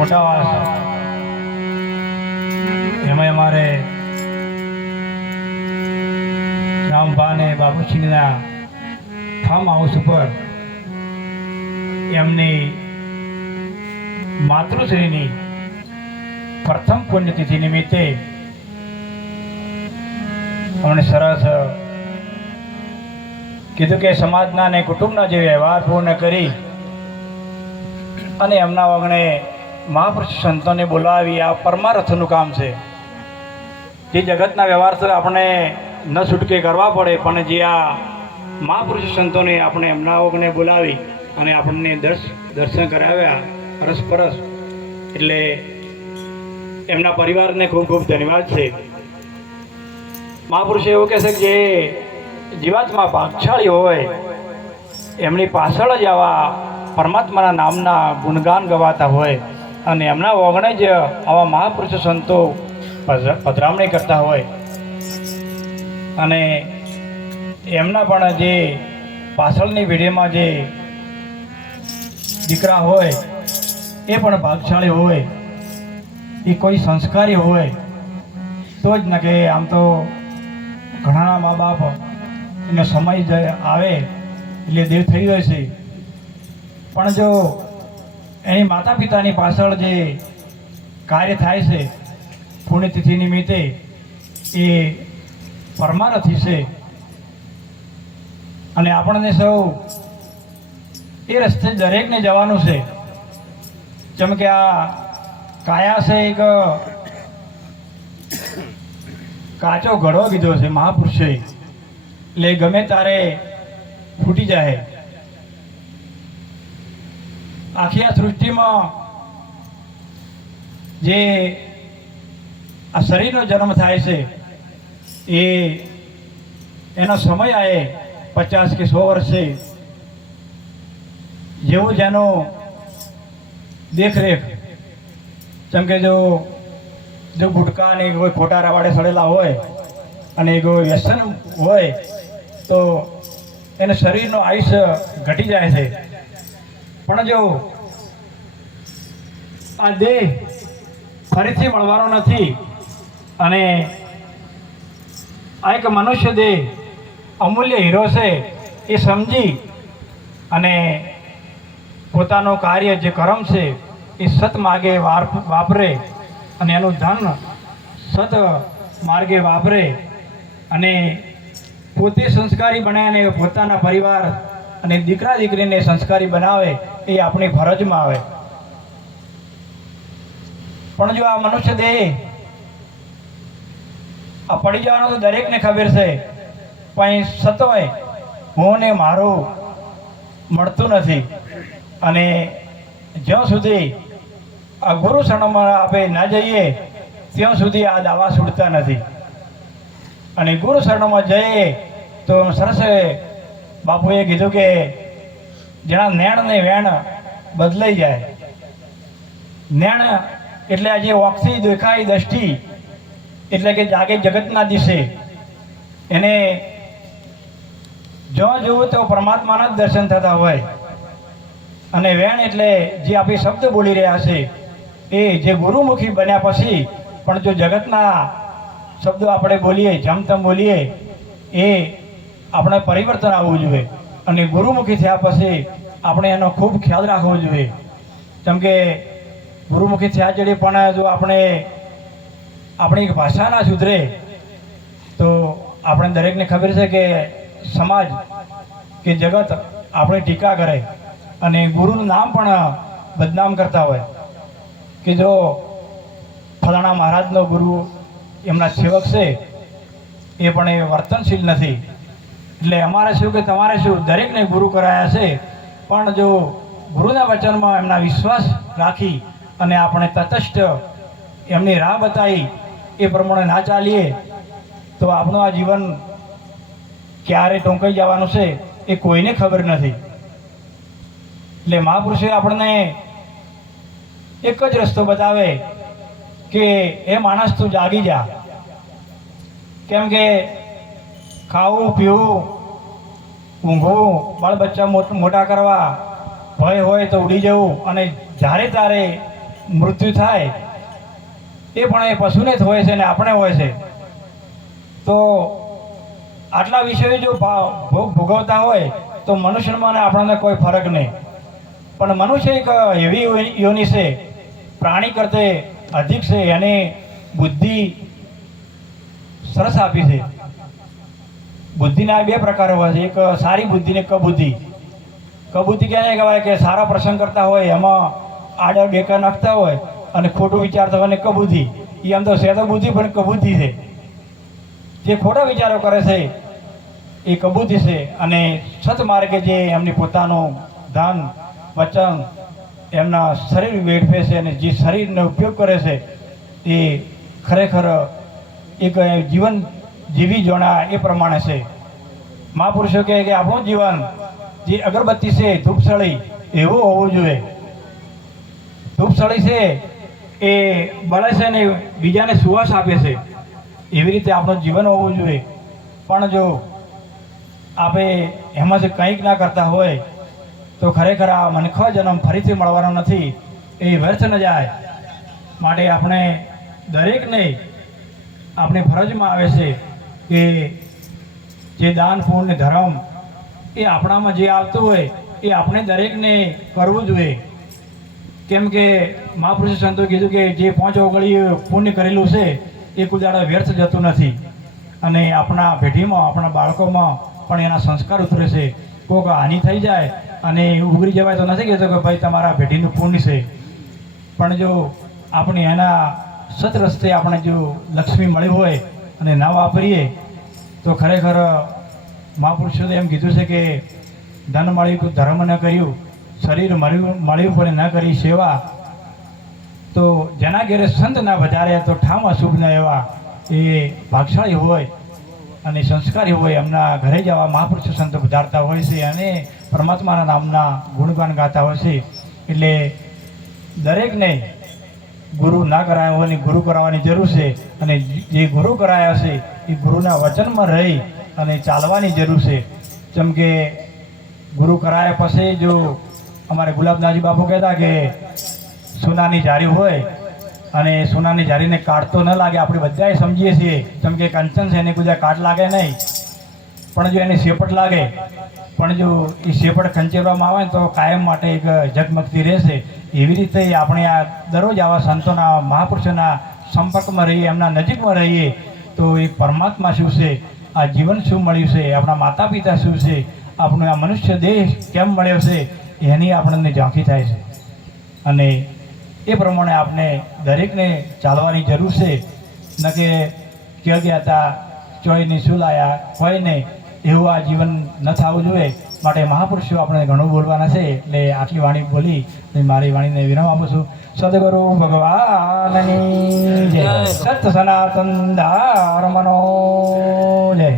મોટા વાસ એમાં અમારે રામભા અને બાબુસિંહના ફાર્મ હાઉસ ઉપર એમની માતૃશ્રીની પ્રથમ પુણ્યતિથિ નિમિત્તે અમને સરસ કીધું કે સમાજના અને કુટુંબના જે વ્યવહાર પૂર્ણ કરી અને એમના વગણે મહાપુરુષ સંતોને બોલાવી આ પરમાર્થનું કામ છે. જે જગતના વ્યવહાર તો આપણે ન છૂટકે કરવા પડે, પણ જે આ મહાપુરુષ સંતોને આપણે એમના વગણે બોલાવી અને આપણને દર્શન કરાવ્યા અરસપરસ, એટલે એમના પરિવારને ખૂબ ખૂબ ધન્યવાદ છે. મહાપુરુષે એવું કહે છે કે જે જીવાત્મા ભાગશાળી હોય એમની પાછળ જ આવા પરમાત્માના નામના ગુણગાન ગવાતા હોય અને એમના વગણે જ આવા મહાપુરુષ સંતો પધરામણી કરતા હોય અને એમના પણ જે પાછળની પેઢીમાં જે દીકરા હોય એ પણ ભાગશાળી હોય, એ કોઈ સંસ્કારી હોય તો જ ન કે આમ તો ઘણા મા બાપ એનો સમય આવે એટલે દેવ થઈ જાય છે, પણ જો એની માતા પિતાની પાછળ જે કાર્ય થાય છે પુણ્યતિથિ નિમિત્તે એ પરમારથી છે. અને આપણને સૌ એ રસ્તે દરેકને જવાનું છે. જેમ કે આ કાયા છે એક કાચો ઘડો કીધો છે મહાપુરુષે, એટલે ગમે તારે ફૂટી જાય. આખી આ સૃષ્ટિમાં જે આ શરીરનો જન્મ થાય છે એનો સમય આવે 50 કે 100 વર્ષે, જેવું જેનું દેખરેખ. જેમ કે જો ગુટકા ને કોઈ ખોટા રવાડે સડેલા હોય અને કોઈ વ્યસન હોય તો એને શરીરનું આયુષ્ય ઘટી જાય છે. પણ જો આ દેહ ફરીથી મળવાનો નથી અને આ એક મનુષ્ય દેહ અમૂલ્ય હીરો છે એ સમજી અને પોતાનું કાર્ય જે કર્મ છે એ સત માર્ગે વાપરે અને એનું ધન સત માર્ગે વાપરે અને પોતે સંસ્કારી બને અને પોતાના પરિવાર અને દીકરા દીકરીને સંસ્કારી બનાવે, એ આપણી ફરજમાં આવે. પણ જો આ મનુષ્ય દેહ આ પડી જવાનો તો દરેકને ખબર છે, પણ સતોય હું ને મારું મળતું નથી. અને જ્યાં સુધી આ ગુરુ શરણમાં આપણે ના જઈએ ત્યાં સુધી આ દાવા છૂટતા નથી. અને ગુરુ શરણમાં જઈએ તો સરસ બાપુએ કીધું કે જેના નેણ ને વેણ બદલાઈ જાય. નેણ એટલે આજે ઓખથી દેખાય દ્રષ્ટિ, એટલે કે જાગે જગતના દિશે, એને જો જોવું તો પરમાત્માના જ દર્શન થતા હોય. અને વેણ એટલે જે આપણે શબ્દ બોલી રહ્યા છે એ જે ગુરુમુખી બન્યા પછી પણ જો જગતના શબ્દો આપણે બોલીએ, જમતમ બોલીએ, એ આપણે પરિવર્તન આવવું જોઈએ. અને ગુરુમુખી થયા પછી આપણે એનો ખૂબ ખ્યાલ રાખવો જોઈએ. કેમ કે ગુરુમુખી થયા જડે પણ જો આપણે આપણી ભાષા ના સુધરે તો આપણે દરેકને ખબર છે કે સમાજ કે જગત આપણે ટીકા કરે અને ગુરુનું નામ પણ બદનામ કરતા હોય કે જો ફલાણા મહારાજનો ગુરુ એમના સેવક છે એ પણ એ વર્તનશીલ નથી. એટલે અમારે શું કે તમારે શું, દરેકને ગુરુ કરાયા છે, પણ જો ગુરુના વચનમાં એમના વિશ્વાસ રાખી અને આપણે તટસ્થ એમની રાહ બતાવી એ પ્રમાણે ના ચાલીએ તો આપણું આ જીવન ક્યારે ટૂંકાઈ જવાનું છે એ કોઈને ખબર નથી. એટલે મહાપુરુષે આપણને એક જ રસ્તો બતાવે કે એ માણસ તું જાગી જા. કેમ કે ખાવું પીવું ઊંઘવું બાળ બચ્ચા મોટા કરવા ભય હોય તો ઉડી જવું અને જ્યારે તારે મૃત્યુ થાય એ પણ એ પશુને જ હોય છે ને આપણે હોય છે. તો આટલા વિષયો જો ભોગ ભોગવતા હોય તો મનુષ્યમાં ને આપણને કોઈ ફરક નહીં. પણ મનુષ્ય એક એવી યોનિ છે, પ્રાણી કરતે અધિક છે, એને બુદ્ધિ સરસ આપી છે. બુદ્ધિના બે પ્રકારો હોય છે, એક સારી બુદ્ધિ ને કબુદ્ધિ. કબુદ્ધિ ક્યારે કહેવાય કે સારા પ્રસંગ કરતા હોય એમાં આડા ડેકા નાખતા હોય અને ખોટું વિચારતા હોય ને કબુદ્ધિ. એ આમ તો સેતો બુદ્ધિ પણ કબુદ્ધિ છે. જે ખોટા વિચારો કરે છે એ કબૂતી છે. અને સત્માર્ગે જે એમની પોતાનું ધન વચન એમના શરીર વેઠવે છે અને જે શરીરનો ઉપયોગ કરે છે એ ખરેખર એક જીવન જીવી જોણા એ પ્રમાણે છે. મહાપુરુષો કહે કે આપણું જીવન જે અગરબત્તી છે ધૂપસળી એવું હોવું જોઈએ. ધૂપસળી છે એ બળે છે ને બીજાને સુવાસ આપે છે, એવી રીતે આપણું જીવન હોવું જોઈએ. પણ જો આપણે એમાંથી કંઈક ના કરતા હોય તો ખરેખર આ મનખો જન્મ ફરીથી મળવાનો નથી, એ વ્યર્થ ન જાય. માટે આપણે દરેકને આપણી ફરજમાં આવે છે કે જે દાન પુણ્ય ધર્મ એ આપણામાં જે આવતું હોય એ આપણે દરેકને કરવું જોઈએ. કેમ કે મહાપુરુષ સંતો કીધું કે જે 5 ઓગળી પુણ્ય કરેલું છે એ કોઈ દાડો વ્યર્થ જતું નથી. અને આપણા પેઢીમાં આપણા બાળકોમાં પણ એના સંસ્કાર ઉતરે છે. કોઈક હાનિ થઈ જાય અને ઉગરી જવાય તો નથી કહેતો કે ભાઈ તમારા પેઢીનું પુણ્ય છે. પણ જો આપણે એના સત રસ્તે આપણે જો લક્ષ્મી મળી હોય અને ના વાપરીએ તો ખરેખર મહાપુરુષોએ એમ કીધું છે કે ધન મળ્યું તો ધર્મ ન કર્યું, શરીર મળ્યું પણ ન કરી સેવા. તો જેના ઘેરે સંત ના વધાર્યા તો ઠામ અશુભ ન એવા. એ ભાગશાળી હોય અને સંસ્કારી હોય એમના ઘરે જવા મહાપુરુષો સંતો વધારતા હોય છે અને પરમાત્માના નામના ગુણગાન ગાતા હોય છે. એટલે દરેકને ગુરુ ના કરાયા હોય ને ગુરુ કરાવવાની જરૂર છે. અને જે ગુરુ કરાયા છે એ ગુરુના વચનમાં રહી અને ચાલવાની જરૂર છે. જેમ કે ગુરુ કરાયા પછી જો અમારે ગુલાબદાસજી બાપુ કહેતા કે સોનાની જારી હોય અને સોનાની જારીને કાટ તો ન લાગે, આપણે બધાએ સમજીએ છીએ. જેમ કે કંચન છે એને કોઈ કાટ લાગે નહીં, પણ જો એને શેપટ લાગે, પણ જો એ શેપટ ખંચેરવામાં આવે ને તો કાયમ માટે એક ઝગમગતી રહેશે. એવી રીતે આપણે આ દરરોજ આવા સંતોના મહાપુરુષોના સંપર્કમાં રહીએ, એમના નજીકમાં રહીએ તો એ પરમાત્મા શું છે, આ જીવન શું મળ્યું છે, આપણા માતા પિતા શું છે, આપણો આ મનુષ્ય દેહ કેમ મળ્યો છે એની આપણને ઝાંખી થાય છે. અને એ પ્રમાણે આપણે દરેકને ચાલવાની જરૂર છે. ન કે ક્યાં ગયા હતા ચોઈને શું લાયા હોય ને એવું આ જીવન ન થવું જોઈએ. માટે મહાપુરુષો આપણે ઘણું બોલવાના છે. એટલે આટલી વાણી બોલી મારી વાણીને વિરામ આપું છું. સદગુરુ ભગવાનની જય. સત સનાતન ધર્મનો જય.